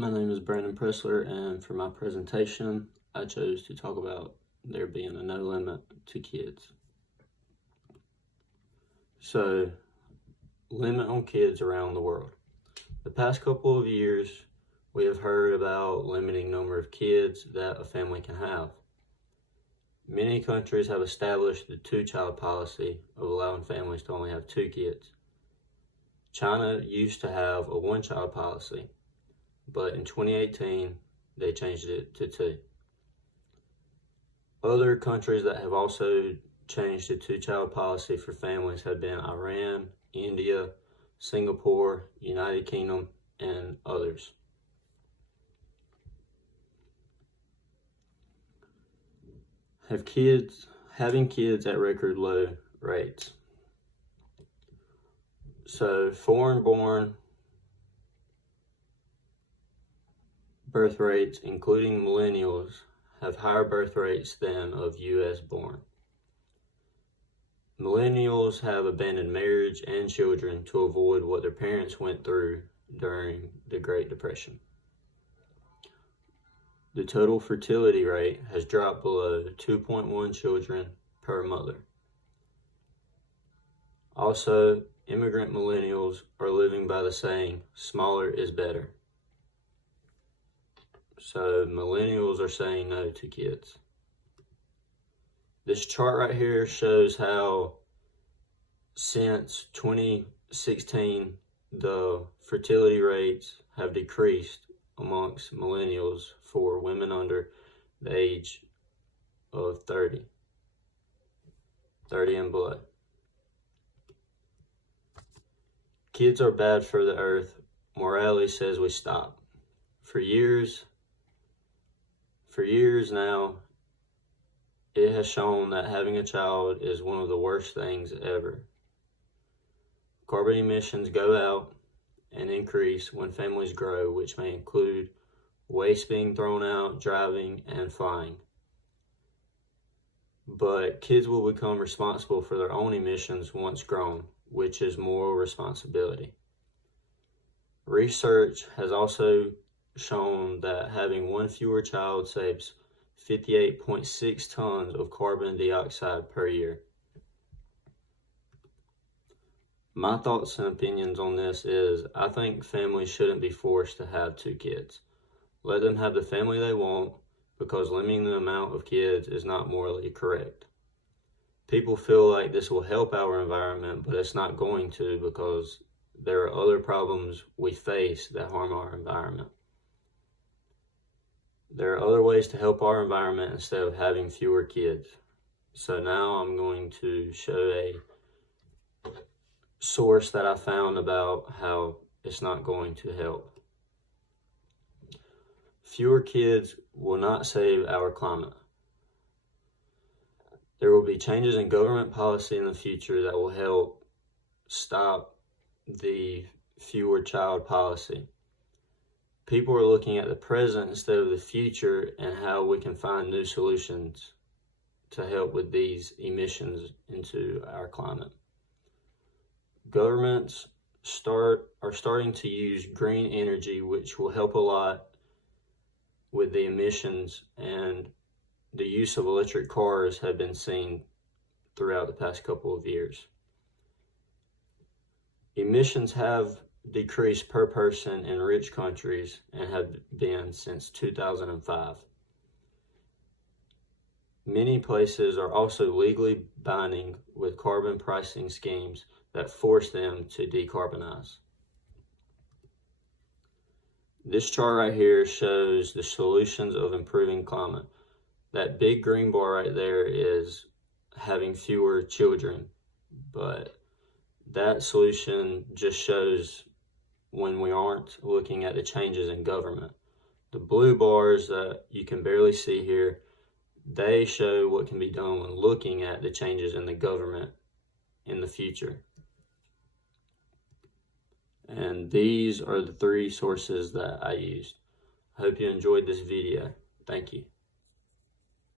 My name is Brandon Pressler, and for my presentation, I chose to talk about there being a no limit to kids. So, limit on kids around the world. The past couple of years, we have heard about limiting number of kids that a family can have. Many countries have established the two-child policy of allowing families to only have 2 kids. China used to have a one-child policy, but in 2018, they changed it to 2. Other countries that have also changed the two-child policy for families have been Iran, India, Singapore, United Kingdom, and others. Having kids at record low rates. So foreign-born birth rates, including millennials, have higher birth rates than of U.S.-born. Millennials have abandoned marriage and children to avoid what their parents went through during the Great Depression. The total fertility rate has dropped below 2.1 children per mother. Also, immigrant millennials are living by the saying, smaller is better. So millennials are saying no to kids. This chart right here shows how since 2016, the fertility rates have decreased amongst millennials for women under the age of 30 and below. Kids are bad for the earth. Morality says we stop. For years now, it has shown that having a child is one of the worst things ever. Carbon emissions go out and increase when families grow, which may include waste being thrown out, driving, and flying. But kids will become responsible for their own emissions once grown, which is moral responsibility. Research has also shown that having one fewer child saves 58.6 tons of carbon dioxide per year. My thoughts and opinions on this is I think families shouldn't be forced to have 2 kids. Let them have the family they want, because limiting the amount of kids is not morally correct. People feel like this will help our environment, but it's not going to, because there are other problems we face that harm our environment. There are other ways to help our environment instead of having fewer kids. So now I'm going to show a source that I found about how it's not going to help. Fewer kids will not save our climate. There will be changes in government policy in the future that will help stop the fewer child policy. People are looking at the present instead of the future and how we can find new solutions to help with these emissions into our climate. Governments are starting to use green energy, which will help a lot with the emissions, and the use of electric cars have been seen throughout the past couple of years. Emissions have decreased per person in rich countries and have been since 2005. Many places are also legally binding with carbon pricing schemes that force them to decarbonize. This chart right here shows the solutions of improving climate. That big green bar right there is having fewer children, but that solution just shows when we aren't looking at the changes in government. The blue bars that you can barely see here, they show what can be done when looking at the changes in the government in the future. And these are the 3 sources that I used. I hope you enjoyed this video. Thank you.